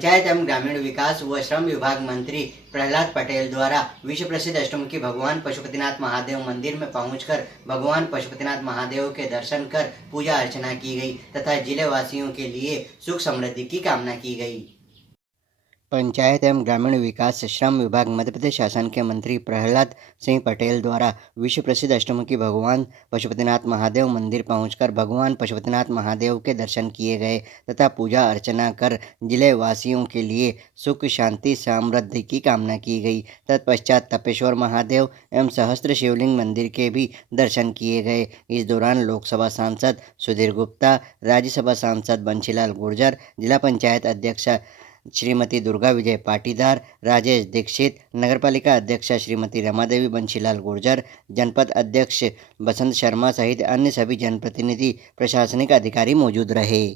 पंचायत एवं ग्रामीण विकास व श्रम विभाग मंत्री प्रहलाद पटेल द्वारा विश्व प्रसिद्ध अष्टमुखी भगवान पशुपतिनाथ महादेव मंदिर में पहुंचकर भगवान पशुपतिनाथ महादेव के दर्शन कर पूजा अर्चना की गई तथा जिले वासियों के लिए सुख समृद्धि की कामना की गई। पंचायत एवं ग्रामीण विकास श्रम विभाग मध्य प्रदेश शासन के मंत्री प्रहलाद सिंह पटेल द्वारा विश्व प्रसिद्ध अष्टमुखी भगवान पशुपतिनाथ महादेव मंदिर पहुंचकर भगवान पशुपतिनाथ महादेव के दर्शन किए गए तथा पूजा अर्चना कर जिले वासियों के लिए सुख शांति समृद्धि की कामना की गई। तत्पश्चात तपेश्वर महादेव एवं सहस्त्र शिवलिंग मंदिर के भी दर्शन किए गए। इस दौरान लोकसभा सांसद सुधीर गुप्ता, राज्यसभा सांसद बंशीलाल गुर्जर, जिला पंचायत अध्यक्ष श्रीमती दुर्गा विजय पाटीदार, राजेश दीक्षित, नगरपालिका अध्यक्ष श्रीमती रमादेवी बंशीलाल गुर्जर, जनपद अध्यक्ष बसंत शर्मा सहित अन्य सभी जनप्रतिनिधि प्रशासनिक अधिकारी मौजूद रहे।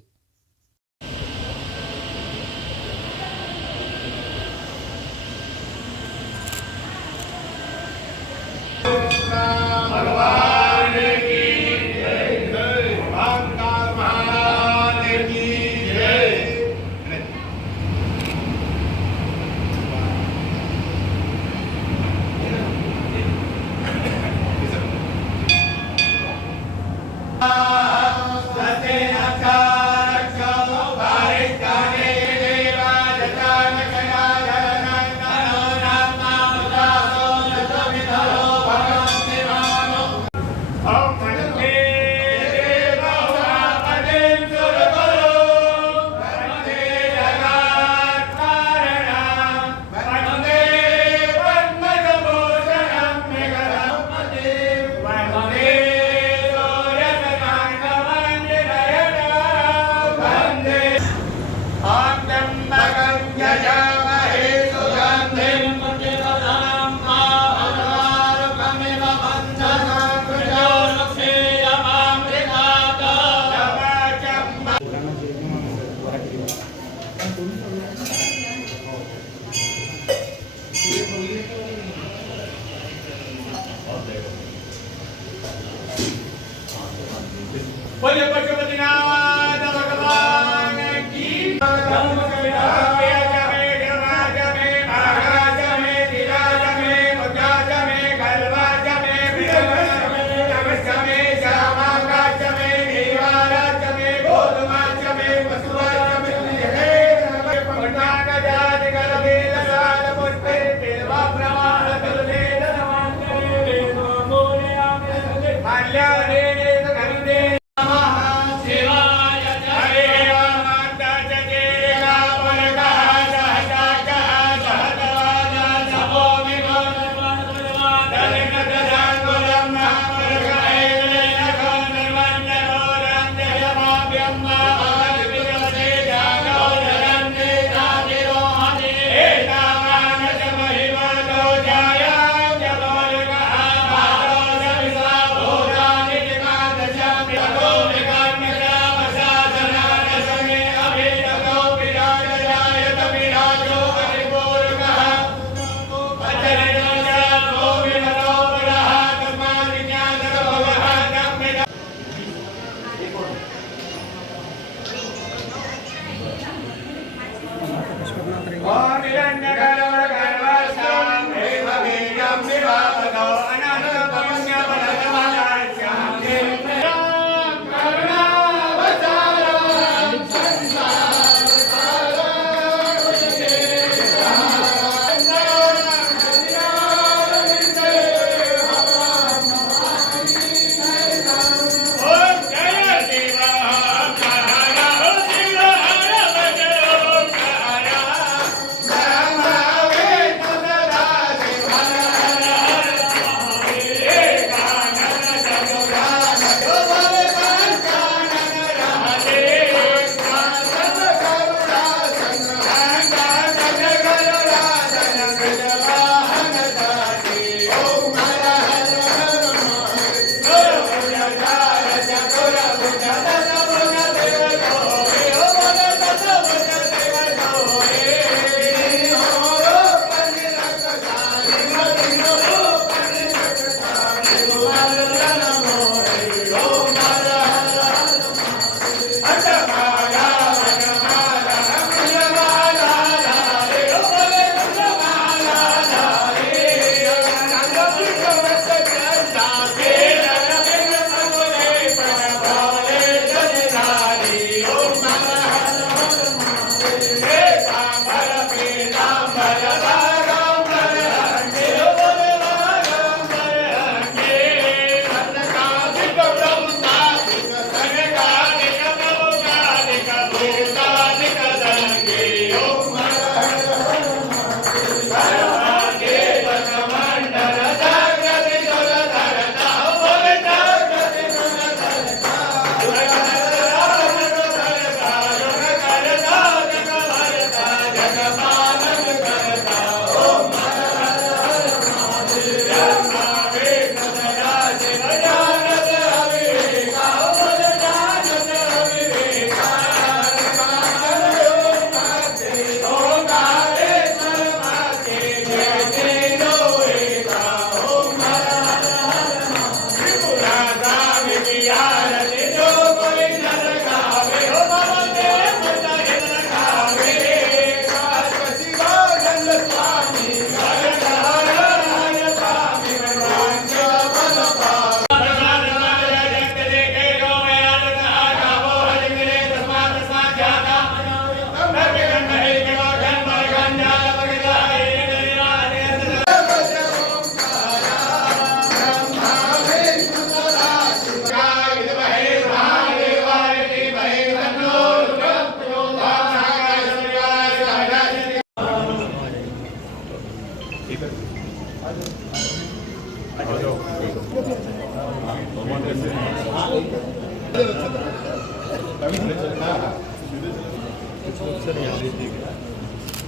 बोले पशुपतिनाथ भगवान की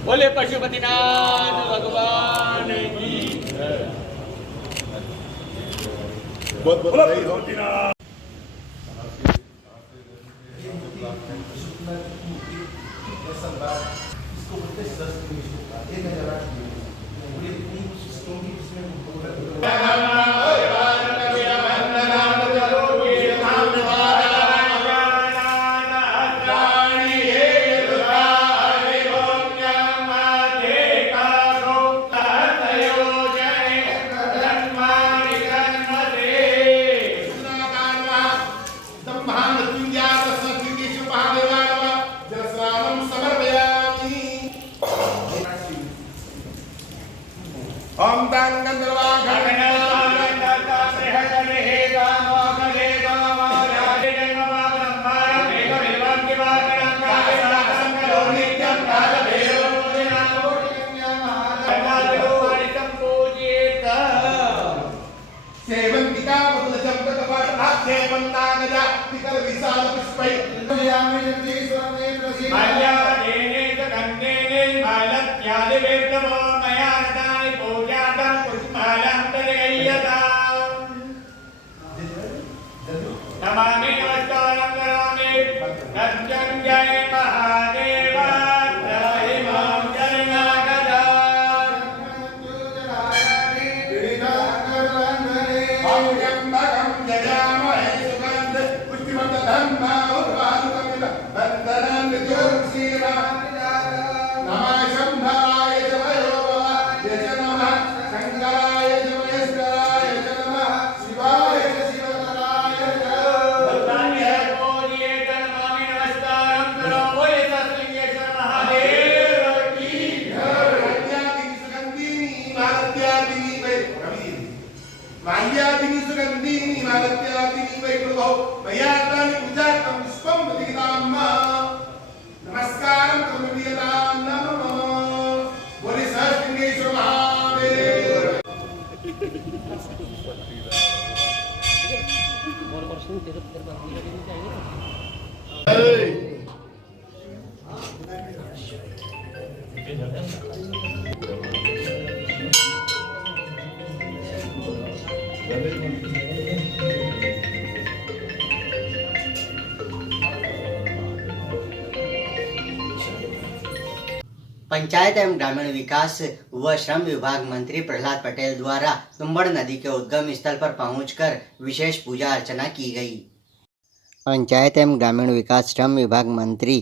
बोले पशुपतिनाथ भगवान की बहुत बहुत बधाई हो। ओम तां गंधर्वा सेवंतिका बदल चंपक पाठ आखे बंदागजा तिकर विशाल पुष्पै यामि जगदीश्वर ने प्रसिद्ध माल्या देने गंधेने मालत्यादि वेदमो मया रतानि पूजातं पुष्पालं तदेयता नमामि नमस्कारं करोमि नमः महादेव त्राहि मां शरणागता माल्यादिनी सुगंधिनी मालत्यादिनी वैभवो मयातानि पूजातं पुष्पं प्रतिगताम्मा नमस्कारं करोमीयतां नमो बोले सहस्रलिंगेश्वर महादेव। पंचायत एवं ग्रामीण विकास व श्रम विभाग मंत्री प्रहलाद पटेल द्वारा तुम्बड़ नदी के उद्गम स्थल पर पहुंचकर विशेष पूजा अर्चना की गई। पंचायत एवं ग्रामीण विकास श्रम विभाग मंत्री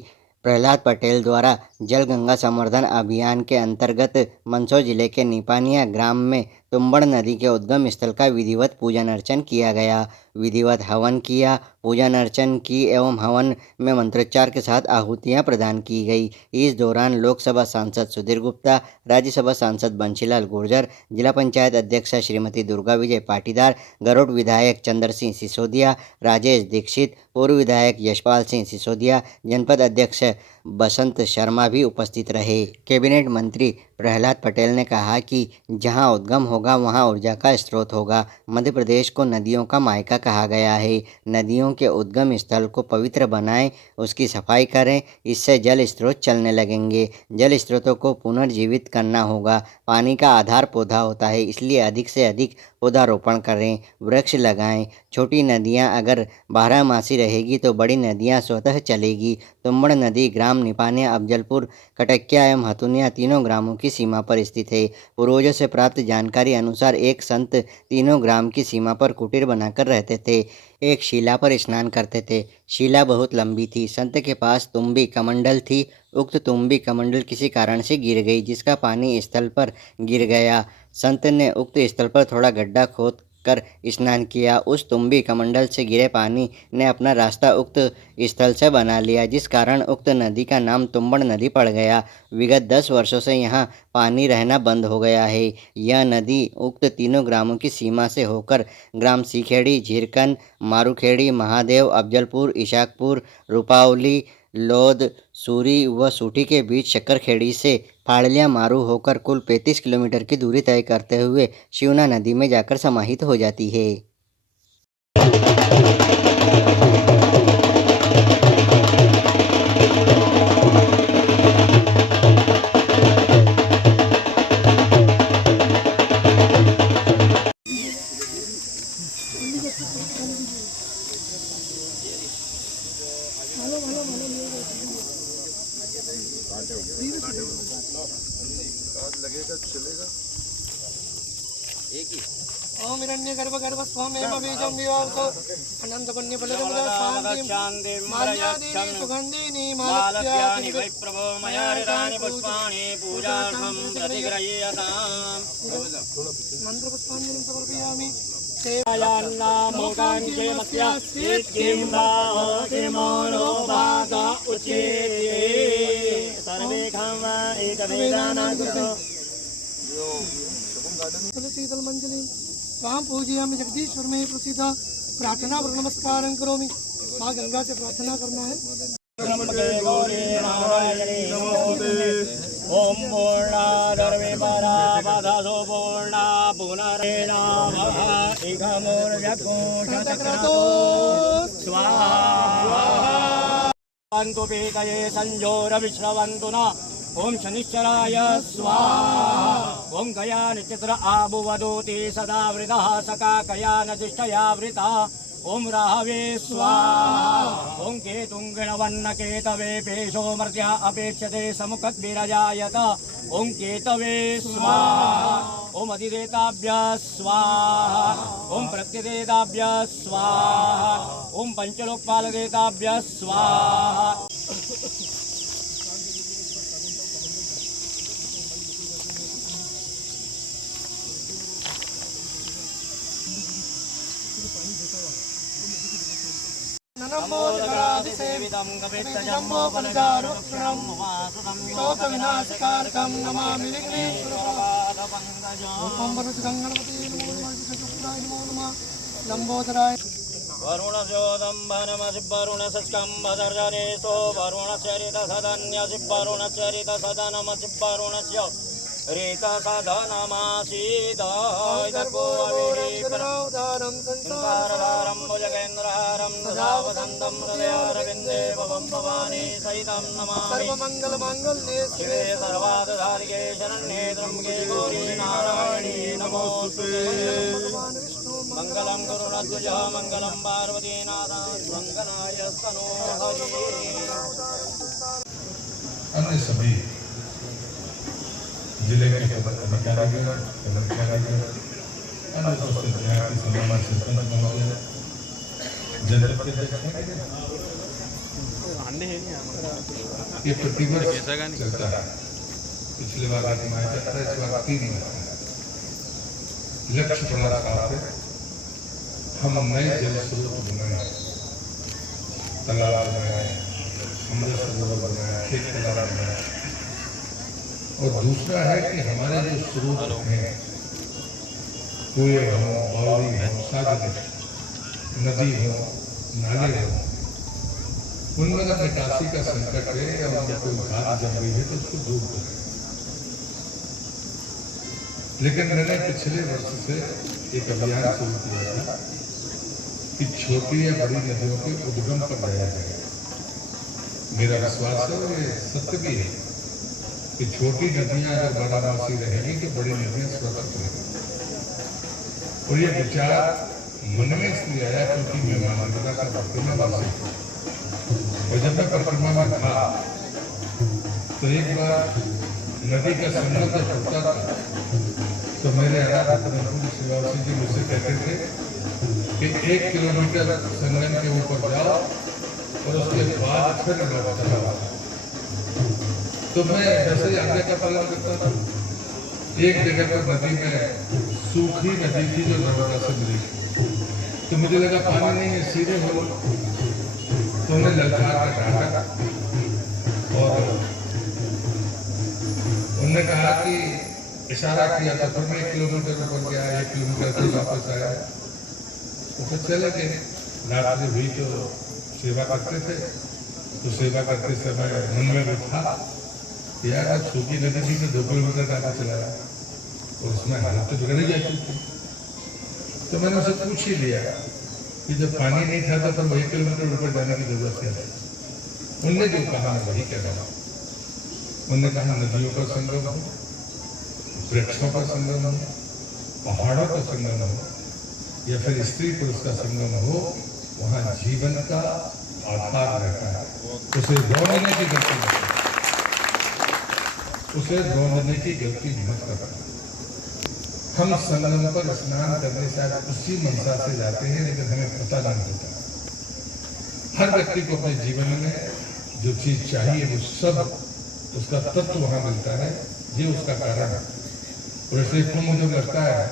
प्रहलाद पटेल द्वारा जल गंगा संवर्धन अभियान के अंतर्गत मंदसौर जिले के निपानिया ग्राम में तुम्बड़ नदी के उद्गम स्थल का विधिवत पूजन अर्चन किया गया। विधिवत हवन किया, पूजन अर्चन की एवं हवन में मंत्रोच्चार के साथ आहुतियां प्रदान की गई। इस दौरान लोकसभा सांसद सुधीर गुप्ता, राज्यसभा सांसद बंशीलाल गुर्जर, जिला पंचायत अध्यक्षा श्रीमती दुर्गा विजय पाटीदार, गरुड़ विधायक चंद्र सिंह सिसोदिया, राजेश दीक्षित, पूर्व विधायक यशपाल सिंह सिसोदिया, जनपद अध्यक्ष बसंत शर्मा भी उपस्थित रहे। कैबिनेट मंत्री प्रहलाद पटेल ने कहा कि जहां उद्गम होगा वहां ऊर्जा का स्रोत होगा। मध्य प्रदेश को नदियों का मायका कहा गया है। नदियों के उद्गम स्थल को पवित्र बनाएं, उसकी सफाई करें, इससे जल स्रोत चलने लगेंगे। जल स्रोतों को पुनर्जीवित करना होगा। पानी का आधार पौधा होता है, इसलिए अधिक से अधिक पौधारोपण करें, वृक्ष लगाएं। छोटी नदियां अगर बारहमासी रहेगी तो बड़ी नदियां स्वतः चलेगी। तुम्बड़ नदी ग्राम निपानिया, अफजलपुर, कटक्या एवं हथुनिया तीनों ग्रामों की सीमा पर स्थित है। पूर्वजों से प्राप्त जानकारी अनुसार एक संत तीनों ग्राम की सीमा पर कुटीर बनाकर रहते थे। एक शिला पर स्नान करते थे। शिला बहुत लंबी थी। संत के पास तुम्बी कमंडल थी। उक्त तुम्बी कमंडल किसी कारण से गिर गई, जिसका पानी स्थल पर गिर गया। संत ने उक्त स्थल पर थोड़ा गड्ढा खोद कर स्नान किया। उस तुम्बी कमंडल से गिरे पानी ने अपना रास्ता उक्त स्थल से बना लिया, जिस कारण उक्त नदी का नाम तुम्बड़ नदी पड़ गया। विगत 10 वर्षों से यहाँ पानी रहना बंद हो गया है। यह नदी उक्त तीनों ग्रामों की सीमा से होकर ग्राम सीखेड़ी, झीरकन, मारूखेड़ी, महादेव, अफजलपुर, इशाकपुर, रुपावली, लोध, सूरी व सूठी के बीच शक्करखेड़ी से फाड़लिया मारू होकर कुल 35 किलोमीटर की दूरी तय करते हुए शिवना नदी में जाकर समाहित हो जाती है। ओम हिरण्य गर्भ गर्भ स्वामेव बीजं विवावसो अनंत पुण्य फलदं शांतिं माल्यादीनि सुगंधिनि मालत्यानि वै प्रभो मया हृतानि पुष्पाणि पूजार्थं प्रतिगृह्यताम् मंत्र पुष्पांजलिं समर्पयामि शीतल मंजलि स्वाम पूजयामि जगदीश्वर में प्रसिद्ध प्रार्थना और नमस्कार करोमि। माँ गंगा से प्रार्थना करना है। ओम पूर्णाधर्मे परा पदसो पूर्णा पुनरेणा इघमूर्व्यकुण्ठचक्रतो स्वाहा वन्तु पीतये संजोरविश्रवन्तु न ओम शनिश्चराय स्वाहा ओम गया निचित्र आबुवदोति सदा वृतः सका कया नशिष्टयावृता ओम राहवे स्वाहा ओम केतुंगणवन्न केतवे पेशो मर्त्या अपेक्षते समुखद्विरजायत ओम केतवे स्वाहा ओम अधिदेताभ्यः स्वाहा ओम प्रत्यदेताभ्यः स्वाहा ओम पंचलोकपालदेताभ्यः स्वाहा नमोदरादिसेवितं कपित्तजम्बोपलचारुक्षणं शोकविनाशकारकं नमामि विघ्नेश्वरपादपङ्कजम् ॐ वरुणगणपते नमो नमः लम्बोदराय वरुणस्योदम्बनमसिवरुणसस्कम्भदर्शनेस्तो वरुणचरितसदन्यसिवरुणचरितसदनमसिवरुणस्य रीतसदनमासीदायतपोऽविहितरं भुजगेन्द्रहारं ददावदन्तं हृदयारविन्दे भवं भवानी सहितं नमामि सर्वमङ्गलमाङ्गल्ये शिवे सर्वार्थसाधिके शरण्ये त्र्यम्बके गौरी नारायणी नमोस्तुते मंगलम करुणाध्वज मंगलम पार्वतीनाथ मंगलाय स्तनो हरि अन्य सभी जिले के अधिकारीगण अन्य उपस्थित यहाँ की सम्मान सरपंच महोदय जनप्रतिनिधि ये प्रतिवर्ष चलता है। पिछले बार इस बार 3 लक्ष्य बड़ा साफ है। हम नए जल स्रोत बनाए, तालाब बनाए, अमृत सरोवर बनाए, खेत तालाब बनाए। और दूसरा है कि हमारे जो स्रोत हैं, कुएं हो, बावड़ी हो, सागरें, नदी हो, नाले हो, उनमें अगर निकासी का संकट है या उनमें कोई घाट जम गई है तो उसको दूर करें। लेकिन मैंने पिछले वर्ष से एक अभियान शुरू किया था कि छोटी या बड़ी नदियों के उद्गम पर जाया जाए। मेरा विश्वास है और ये सत्य भी है कि छोटी नदियां अगर बारामासी रहेंगी तो बड़ी नदियां सुरक्षित रहेंगी। और ये विचार मन में इसलिए आया क्योंकि मैं मानवता का परिक्रमा वासी हूं। और जब मैं परिक्रमा में था तो एक बार नदी का संगम जब होता था तो मेरे शिवासी जी मुझसे कहते थे कि 1 किलोमीटर संगम के ऊपर जाओ और उसके बाद फिर लौट जाओ। तो मैं जैसे ही आज्ञा का पालन करता था, एक जगह पर नदी में सूखी नदी थी जो नर्मदा से मिली, तो मुझे लगा पानी नहीं है, सीधे हो। तो हमने ललकार का काटा और उन्होंने कहा कि इशारा किया था, फिर मैं 1 किलोमीटर ऊपर गया, 1 किलोमीटर से वापस आया। तो फिर चले गए। रात्रि हुई तो सेवा करते थे, तो सेवा करते समय मन में भी था यार सूखी नदी थी तो 2 किलोमीटर का चलाया और उसमें हालत तो बिगड़ जाती थी। तो मैंने उसे पूछ ही लिया कि जब पानी नहीं था तो फिर 1 किलोमीटर ऊपर जाने की जरूरत क्या है। उनने जो कहा मैं वही कह रहा हूँ। उन्होंने कहा नदियों का संगम हो, वृक्षों का संगम हो, पहाड़ों का संगम हो या फिर स्त्री पुरुष का संगम हो, वहाँ जीवन का आधार रहता है। उसे रोने की गलती मत करना, उसे रोने की गलती मत करना। हम संगम पर स्नान करने से उसी मनसा से जाते हैं, लेकिन हमें पता नहीं होता। हर व्यक्ति को अपने जीवन में जो चीज चाहिए वो सब उसका तत्व वहां मिलता है, ये उसका कारण है। और इसलिए कुंभ जब लगता है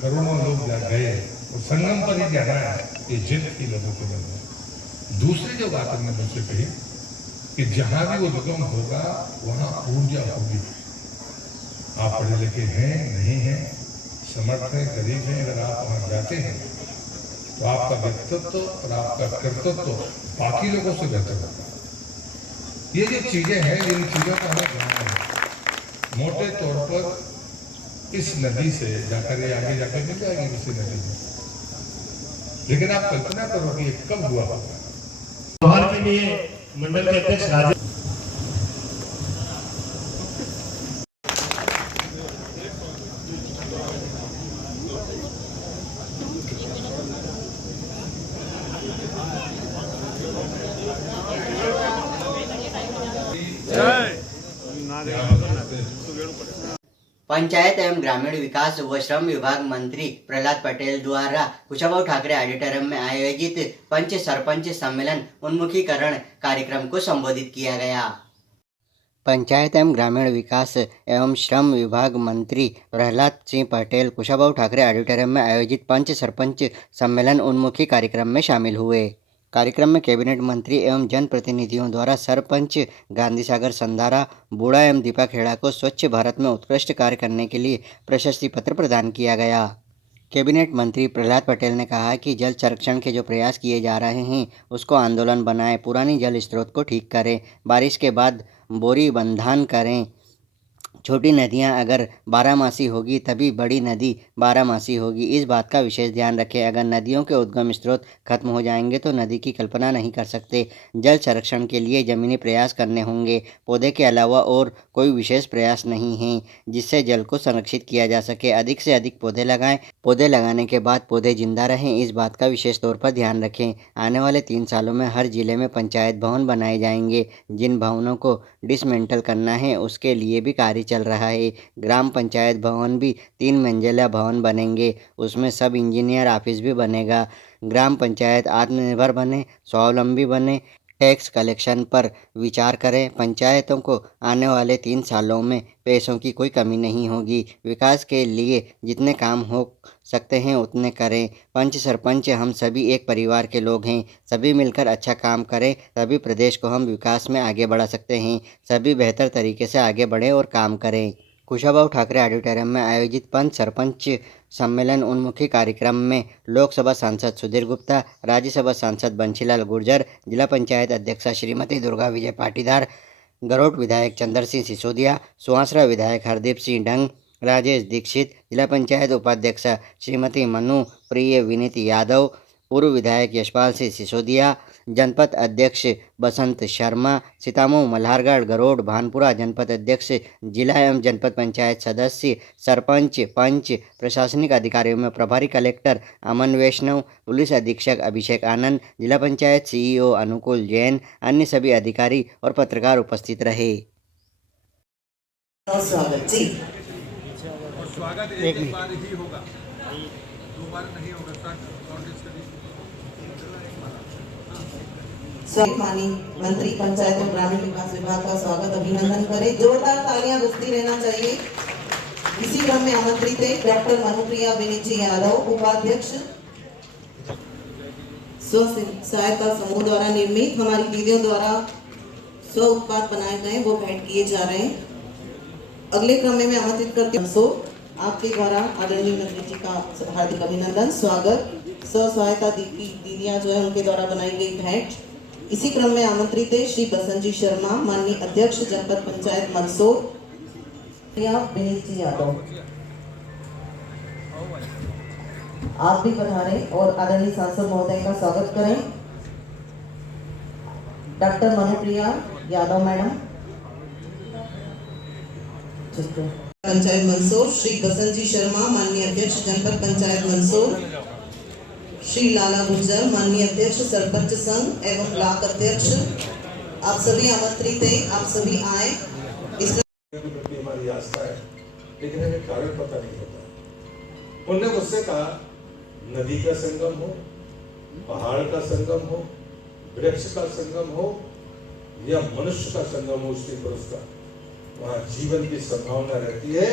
करोड़ों लोग जा गए और संगम पर ही जाना है, ये जिद की लोगों को मिलना। दूसरी जो बात हमने मुझसे कही कि जहां भी वो उद्गम होगा वहां ऊर्जा होगी। आप पढ़े लिखे हैं नहीं हैं, समर्थ हैं, गरीब हैं, अगर आप वहां जाते हैं तो आपका व्यक्तित्व और आपका कर्तव्य बाकी लोगों से बेहतर होगा। ये जो चीजें हैं, इन चीजों का हमें ध्यान है। मोटे तौर पर इस नदी से जाकर ये आगे जाकर मिल जाएगी किसी नदी में, लेकिन आप कल्पना करो कि ये कब हुआ होगा। त्योहार के लिए मंडल के अध्यक्ष राजेश पंचायत एवं ग्रामीण विकास व श्रम विभाग मंत्री प्रहलाद पटेल द्वारा कुशाभाऊ ठाकरे ऑडिटोरियम में आयोजित पंच सरपंच सम्मेलन उन्मुखीकरण कार्यक्रम को संबोधित किया गया। पंचायत एवं ग्रामीण विकास एवं श्रम विभाग मंत्री प्रहलाद सिंह पटेल कुशाभाऊ ठाकरे ऑडिटोरियम में आयोजित पंच सरपंच सम्मेलन उन्मुखी कार्यक्रम में शामिल हुए। कार्यक्रम में कैबिनेट मंत्री एवं जनप्रतिनिधियों द्वारा सरपंच गांधी सागर संधारा, बूढ़ा एवं दीपा खेड़ा को स्वच्छ भारत में उत्कृष्ट कार्य करने के लिए प्रशस्ति पत्र प्रदान किया गया। कैबिनेट मंत्री प्रहलाद पटेल ने कहा कि जल संरक्षण के जो प्रयास किए जा रहे हैं उसको आंदोलन बनाएं, पुरानी जल स्रोत को ठीक करें, बारिश के बाद बोरी बंधान करें। छोटी नदियां अगर बारहमासी होगी तभी बड़ी नदी बारहमासी होगी, इस बात का विशेष ध्यान रखें। अगर नदियों के उद्गम स्रोत खत्म हो जाएंगे तो नदी की कल्पना नहीं कर सकते। जल संरक्षण के लिए जमीनी प्रयास करने होंगे, पौधे के अलावा और कोई विशेष प्रयास नहीं है जिससे जल को संरक्षित किया जा सके। अधिक से अधिक पौधे लगाएं, पौधे लगाने के बाद पौधे जिंदा रहें, इस बात का विशेष तौर पर ध्यान रखें। आने वाले 3 सालों में हर जिले में पंचायत भवन बनाए जाएंगे। जिन भवनों को डिसमेंटल करना है उसके लिए भी कार्य चल रहा है। ग्राम पंचायत भवन भी 3 मंजिला भवन बनेंगे, उसमें सब इंजीनियर ऑफिस भी बनेगा। ग्राम पंचायत आत्मनिर्भर बने, स्वावलंबी बने, टैक्स कलेक्शन पर विचार करें। पंचायतों को आने वाले 3 सालों में पैसों की कोई कमी नहीं होगी। विकास के लिए जितने काम हो सकते हैं उतने करें। पंच सरपंच हम सभी एक परिवार के लोग हैं, सभी मिलकर अच्छा काम करें तभी प्रदेश को हम विकास में आगे बढ़ा सकते हैं। सभी बेहतर तरीके से आगे बढ़ें और काम करें। कुशाभाऊ ठाकरे ऑडिटोरियम में आयोजित पंच सरपंच सम्मेलन उन्मुखी कार्यक्रम में लोकसभा सांसद सुधीर गुप्ता, राज्यसभा सांसद बंशीलाल गुर्जर, जिला पंचायत अध्यक्षा श्रीमती दुर्गा विजय पाटीदार, गरोट विधायक चंद्र सिंह सिसोदिया, सुहासरा विधायक हरदीप सिंह डंग, राजेश दीक्षित, जिला पंचायत उपाध्यक्ष श्रीमती मनु प्रिय विनीत यादव, पूर्व विधायक यशपाल सिंह सिसोदिया, जनपद अध्यक्ष बसंत शर्मा, सीतामऊ मल्हारगढ़ गरोड भानपुरा जनपद अध्यक्ष, जिला एवं जनपद पंचायत सदस्य, सरपंच, पंच, प्रशासनिक अधिकारियों में प्रभारी कलेक्टर अमन वैष्णव, पुलिस अधीक्षक अभिषेक आनंद, जिला पंचायत सीईओ अनुकूल जैन, अन्य सभी अधिकारी और पत्रकार उपस्थित रहे। स्वागत एक बार ही होगा, 2 बार नहीं होगा। माननीय मंत्री पंचायत और ग्रामीण विकास विभाग का स्वागत अभिनंदन करें। जोरदार तालियां बजती रहना चाहिए। इसी क्रम में आमंत्रित है डॉक्टर मनुप्रिया विनीत जी यादव, उपाध्यक्ष स्व सहायता समूह द्वारा निर्मित हमारी दीदियों द्वारा स्व उत्पाद बनाए गए वो भेंट किए जा रहे हैं। अगले क्रम में मैं आमंत्रित करती हूँ आपके द्वारा आदरणीय मंत्री जी का हार्दिक अभिनंदन स्वागत। स्व सहायता दीदियां जो है उनके द्वारा बनाई गई भेंट। इसी क्रम में आमंत्रित है श्री बसंत जी शर्मा, माननीय अध्यक्ष जनपद पंचायत मंदसौर, विनीत जी यादव। आप भी पधारें और आदरणीय सांसद महोदय का स्वागत करें। डॉक्टर मनुप्रिया यादव मैडम, पंचायत मंदसौर, श्री बसंत जी शर्मा माननीय अध्यक्ष जनपद पंचायत मंदसौर, श्री लाला गुर्जर माननीय अध्यक्ष सरपंच संघ एवं ब्लॉक अध्यक्ष, आप सभी आमंत्रित हैं, आप सभी आए। इसमें प्रति हमारी आस्था है, लेकिन हमें कारण पता नहीं होता। उन्होंने मुझसे कहा नदी का संगम हो, पहाड़ का संगम हो, वृक्ष का संगम हो या मनुष्य का संगम हो, स्त्री पुरुष का, वहां जीवन की संभावना रहती है।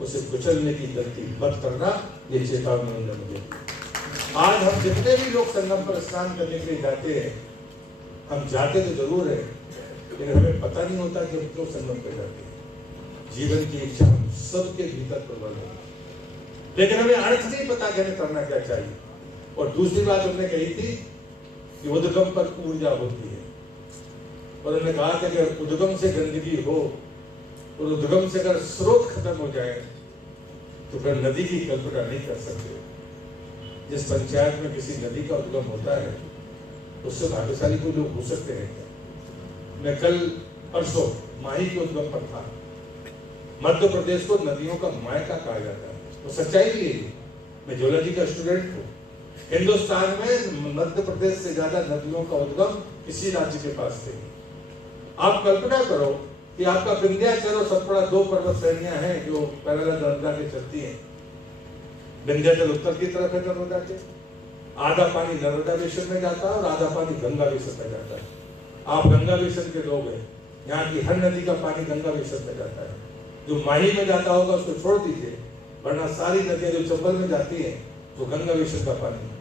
उसे कुचलने की गलती मत करना, ये चेतावनी उन्होंने मुझे। आज हम जितने भी लोग संगम पर स्नान करने के लिए जाते हैं, हम जाते तो जरूर है, लेकिन हमें पता नहीं होता कि हम क्यों संगम पर जाते हैं। जीवन की इच्छा हम सबके भीतर प्रबल है, लेकिन हमें अर्थ नहीं पता कि हमें करना क्या चाहिए। और दूसरी बात हमने कही थी कि उद्गम पर ऊर्जा होती है, और हमने कहा कि अगर उद्गम से गंदगी हो और उद्गम से अगर स्रोत खत्म हो जाए तो फिर नदी की कल्पना नहीं कर सकते। जिस पंचायत में किसी नदी का उद्गम होता है उससे भाग्यशाली कोई लोग हो सकते हैं। मैं कल परसों माही के उद्गम पर था। मध्य प्रदेश को नदियों का मायका कहा जाता है, वो सच्चाई भी है। मैं जियोलॉजी का स्टूडेंट हूँ। हिंदुस्तान में मध्य प्रदेश से ज्यादा नदियों का उद्गम किसी राज्य के पास नहीं। आप कल्पना करो कि आपका विंध्याचल और सतपुड़ा 2 पर्वत श्रेणियां हैं जो पैरेलल नर्मदा के चलती हैं। विंध्याचल उत्तर की तरफ है नर्मदा के, आधा पानी नर्मदा बेसिन में जाता है और आधा पानी गंगा बेसिन में जाता है। आप गंगा बेसिन के लोग हैं, यहाँ की हर नदी का पानी गंगा बेसिन में जाता है। जो माही में जाता होगा उसको छोड़ दीजिए, वरना सारी नदियां जो चंबल में जाती हैं वो गंगा बेसिन का पानी है।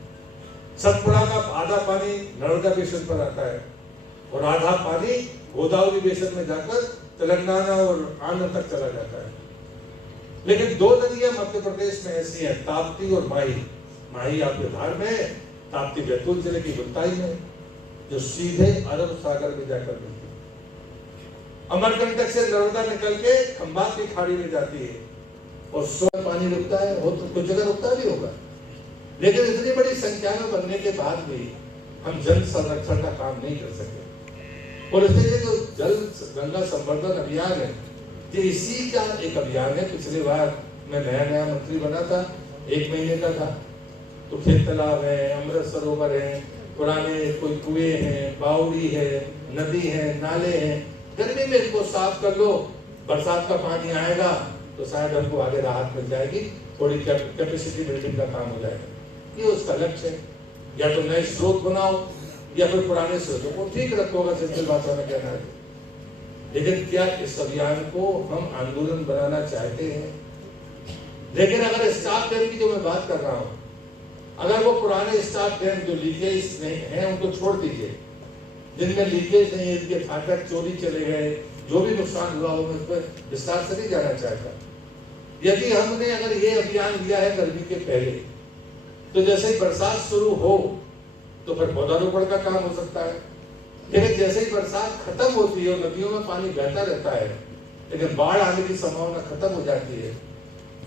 सतपुड़ा का आधा पानी नर्मदा बेसिन पर आता है और आधा पानी गोदावरी बेसिन में जाकर तेलंगाना और आंध्र तक चला जाता है। लेकिन 2 नदियां मध्य प्रदेश में ऐसी हैं, ताप्ती और माही। माही आपके बिहार में है, ताप्ती बैतूल जिले की बुलताई में, जो सीधे अरब सागर में जाकर मिलती है। अमरकंटक से नर्मदा निकल के खंबात की खाड़ी में जाती है और सोन पानी रुकता है, वो तो कुछ जगह रुकता भी होगा, लेकिन इतनी बड़ी संख्या में बनने के बाद भी हम जल संरक्षण का काम नहीं कर सके। और इसलिए जो जल गंगा संवर्धन अभियान है, ये इसी का एक अभियान है। पिछली बार मैं नया मंत्री बना था, 1 महीने का था, तो खेत तालाब है, अमृत सरोवर है, पुराने कोई कुएं हैं, बावड़ी है, नदी है, नाले हैं, गर्मी में इनको साफ कर लो, बरसात का पानी आएगा तो शायद हमको आगे राहत मिल जाएगी, थोड़ी कैपेसिटी बिल्डिंग का काम हो जाएगा। ये उसका लक्ष्य है। या तो नए स्रोत बनाओ या फिर पुराने स्रोतों को ठीक रखोगा, सिंपल भाषा में कहना है। लेकिन क्या इस अभियान को हम आंदोलन बनाना चाहते हैं? लेकिन अगर स्टॉप डैम की जो मैं बात कर रहा हूँ, अगर वो पुराने स्टॉप डैम जो लीकेज नहीं है उनको छोड़ दीजिए, जिनमें लीकेज नहीं है, इनके फाटक चोरी चले गए, जो भी नुकसान हुआ हो, उस पर विस्तार से नहीं जाना चाहता। यदि हमने अगर ये अभियान लिया है गर्मी के पहले, तो जैसे ही बरसात शुरू हो तो फिर पौधारोपण का काम हो सकता है। लेकिन जैसे ही बरसात खत्म होती है और नदियों में पानी बहता रहता है, लेकिन बाढ़ आने की संभावना खत्म हो जाती है,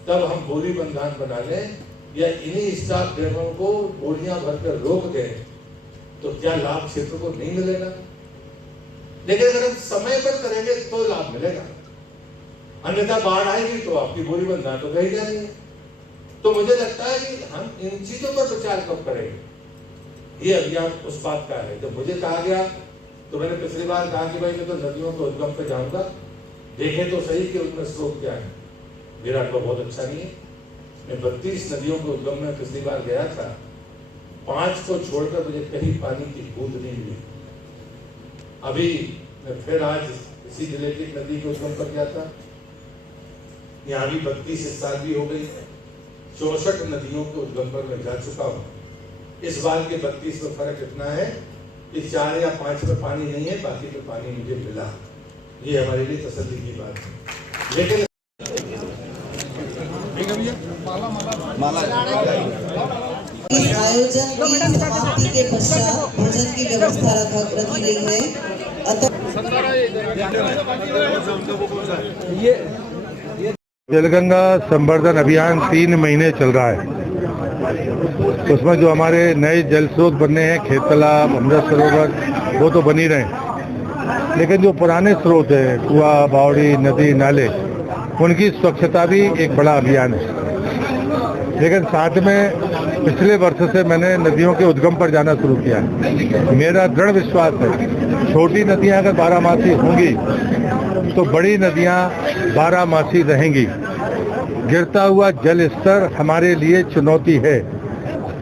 तब हम बोरी बंधान बना लें या इन्हीं स्टॉप डैमों को बोरियां भरकर रोक दें, तो क्या लाभ क्षेत्र को नहीं मिलेगा? लेकिन अगर हम समय पर करेंगे तो लाभ मिलेगा, अन्यथा बाढ़ आएगी तो आपकी बोरी बंधान तो रह जाएगी। तो मुझे लगता है कि हम इन चीजों पर विचार कब करेंगे। ये अभियान उस बात का है। जब मुझे कहा गया तो मैंने पिछली बार कहा कि भाई मैं तो नदियों के उद्गम पे जाऊंगा, देखें तो सही कि उनमें स्रोत क्या है। मेरा अनुभव बहुत अच्छा नहीं है। मैं 32 नदियों के उद्गम में पिछली बार गया था, 5 को छोड़कर मुझे कहीं पानी की बूंद नहीं मिली। अभी मैं फिर आज इसी जिले की नदी के उद्गम पर गया था, यहाँ भी 32 इस साल भी हो गई। 64 नदियों के उद्गम पर मैं जा चुका हूँ। इस बार के 32 में फर्क इतना है कि 4 या 5 में पानी नहीं है, बाकी में पानी मुझे मिला। ये हमारे लिए तसल्ली की बात है। लेकिन इस आयोजन की समाप्ति के पश्चात भोजन की व्यवस्था रखी गई है। जलगंगा संवर्धन अभियान 3 महीने चल रहा है उसमें जो हमारे नए जल स्रोत बनने हैं, खेत तालाब, अमृत सरोवर, वो तो बन ही रहे हैं, लेकिन जो पुराने स्रोत है, कुआं, बावड़ी, नदी, नाले, उनकी स्वच्छता भी एक बड़ा अभियान है। लेकिन साथ में पिछले वर्ष से मैंने नदियों के उद्गम पर जाना शुरू किया है। मेरा दृढ़ विश्वास है, छोटी नदियां अगर बारहमासी होंगी तो बड़ी नदियां बारहमासी रहेंगी। गिरता हुआ जल स्तर हमारे लिए चुनौती है।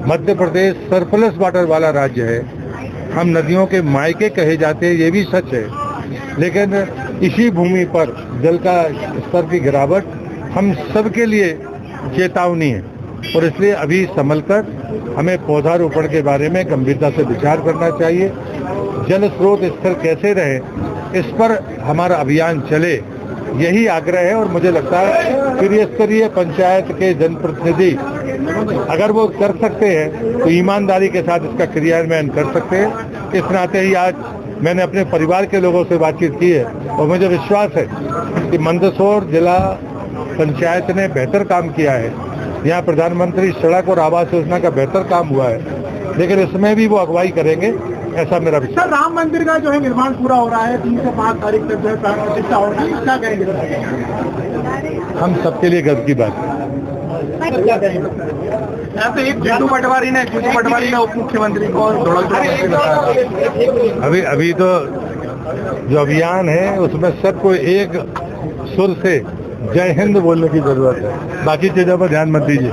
मध्य प्रदेश सरप्लस वाटर वाला राज्य है। हम नदियों के मायके कहे जाते हैं, ये भी सच है, लेकिन इसी भूमि पर जल का स्तर की गिरावट हम सबके लिए चेतावनी है और इसलिए अभी संभल कर हमें पौधारोपण के बारे में गंभीरता से विचार करना चाहिए। जल स्रोत स्थिर कैसे रहे, इस पर हमारा अभियान चले, यही आग्रह है। और मुझे लगता है त्रिस्तरीय पंचायत के जनप्रतिनिधि अगर वो कर सकते हैं तो ईमानदारी के साथ इसका क्रियान्वयन कर सकते हैं। इस नाते ही आज मैंने अपने परिवार के लोगों से बातचीत की है और मुझे विश्वास है कि मंदसौर जिला पंचायत ने बेहतर काम किया है। यहाँ प्रधानमंत्री सड़क और आवास योजना का बेहतर काम हुआ है, लेकिन इसमें भी वो अगुवाई करेंगे, ऐसा मेरा विश्वास। सर, राम मंदिर का जो है निर्माण पूरा हो रहा है, 3 से 5 तारीख तक जो है प्राण प्रतिष्ठा होगी, क्या कहेंगे? हम सबके लिए गर्व की बात है। क्या कहेंगे? ऐसे एक जीतू पटवारी ने उप मुख्यमंत्री को अभी तो जो अभियान है उसमें सबको एक सुर से जय हिंद बोलने की जरूरत है, बाकी चीजों पर ध्यान मत दीजिए।